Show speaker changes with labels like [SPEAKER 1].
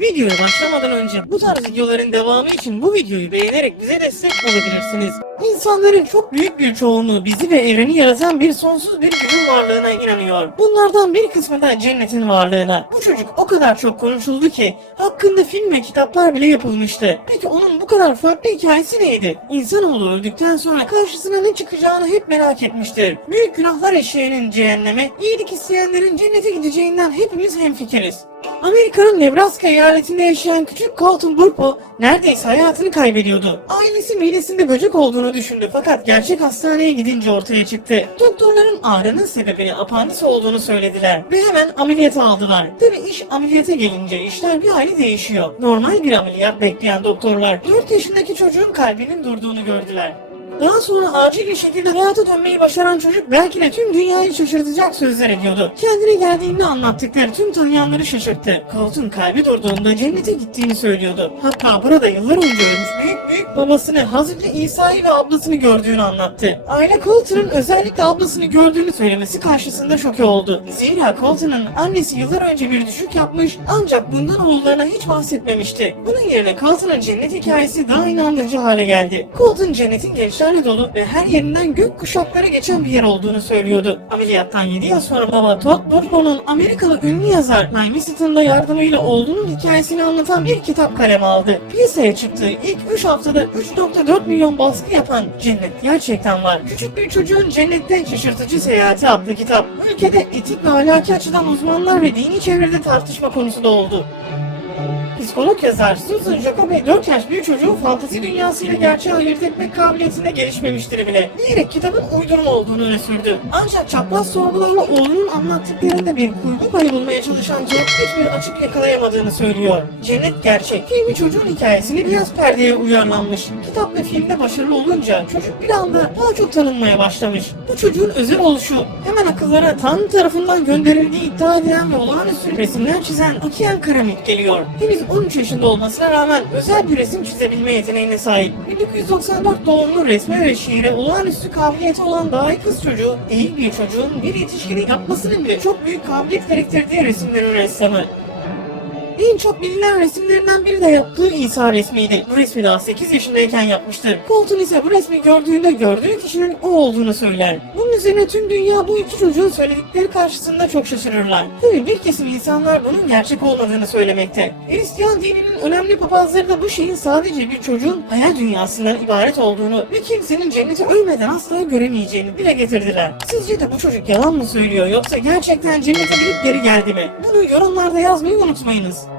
[SPEAKER 1] Videoya başlamadan önce bu tarz videoların devamı için bu videoyu beğenerek bize destek olabilirsiniz. İnsanların çok büyük bir çoğunluğu bizi ve evreni yaratan bir sonsuz bir gücün varlığına inanıyor. Bunlardan bir kısmı da cennetin varlığına. Bu çocuk o kadar çok konuşuldu ki hakkında film ve kitaplar bile yapılmıştı. Peki onun bu kadar farklı hikayesi neydi? İnsanoğlu öldükten sonra karşısına ne çıkacağını hep merak etmiştir. Büyük günahlar eşeğinin cehenneme, iyilik isteyenlerin cennete gideceğinden hepimiz hemfikiriz. Amerika'nın Nebraska eyaletinde yaşayan küçük Colton Burpo neredeyse hayatını kaybediyordu. Ailesi midesinde böcek olduğunu düşündü fakat gerçek hastaneye gidince ortaya çıktı. Doktorların ağrının sebebini apandis olduğunu söylediler ve hemen ameliyata aldılar. Tabi iş ameliyata gelince işler bir hali değişiyor. Normal bir ameliyat bekleyen doktorlar 4 yaşındaki çocuğun kalbinin durduğunu gördüler. Daha sonra acil bir şekilde hayata dönmeyi başaran çocuk belki de tüm dünyayı şaşırtacak sözler ediyordu. Kendine geldiğinde anlattıkları tüm tanıyanları şaşırttı. Colton kalbi durduğunda cennete gittiğini söylüyordu. Hatta burada yıllar önce ölmüş büyük büyük babasını Hazreti İsa'yı ve ablasını gördüğünü anlattı. Aile Colton'ın özellikle ablasını gördüğünü söylemesi karşısında şoke oldu. Zira Colton'ın annesi yıllar önce bir düşük yapmış ancak bundan oğullarına hiç bahsetmemişti. Bunun yerine Colton'ın cennet hikayesi daha inandırıcı hale geldi. Colton cennetin gençlerle dolu ve her yerinden gök kuşakları geçen bir yer olduğunu söylüyordu. Ameliyattan 7 yıl sonra baba Todd Burpo'nun Amerikalı ünlü yazar Naomi Sitton'da yardımıyla oğlunun hikayesini anlatan bir kitap kaleme aldı. Piyasaya çıktığı ilk 3 haftada 3.4 milyon baskı yapan Cennet gerçekten var. Küçük bir çocuğun cennette şaşırtıcı seyahati adlı kitap. Ülkede etik ve ahlaki açıdan uzmanlar ve dini çevrede tartışma konusu da oldu. Psikolog yazar Susan Jacobi 4 yaş bir çocuğun fantezi dünyasıyla gerçeği ayırt etmek kabiliyetinde gelişmemiştir bile. Diyerek kitabın uydurma olduğunu öne sürdü. Ancak çapraz sorgularla oğlunun anlattıklarında bir kurgu payı bulmaya çalışan Jack hiçbir açık yakalayamadığını söylüyor. Cennet gerçek. Filmi çocuğun hikayesini biraz perdeye uyarlanmış. Kitap ve filmde başarılı olunca çocuk bir anda daha çok tanınmaya başlamış. Bu çocuğun özel oluşu hemen akıllara Tanrı tarafından gönderildiği iddia edilen ve olağanüstü resimler çizen Akian Karamit geliyor. Henüz 13 yaşında olmasına rağmen özel bir resim çizebilme yeteneğine sahip. 1994 doğumlu resme ve şiire olağanüstü kabiliyeti olan dahi kız çocuğu değil bir çocuğun bir yetişkinin yapmasının bile çok büyük kabiliyet gerektirdiği resimlerin ressamı. En çok bilinen resimlerinden biri de yaptığı İsa resmiydi. Bu resmi daha 8 yaşındayken yapmıştı. Colton ise bu resmi gördüğünde gördüğü kişinin o olduğunu söyler. Bunun üzerine tüm dünya bu iki çocuğun söyledikleri karşısında çok şaşırırlar. Tabii bir kesim insanlar bunun gerçek olmadığını söylemekte. Hristiyan dininin önemli papazları da bu şeyin sadece bir çocuğun hayal dünyasından ibaret olduğunu ve kimsenin cenneti ölmeden asla göremeyeceğini dile getirdiler. Sizce de bu çocuk yalan mı söylüyor yoksa gerçekten cennete gidip geri geldi mi? Bunu yorumlarda yazmayı unutmayınız.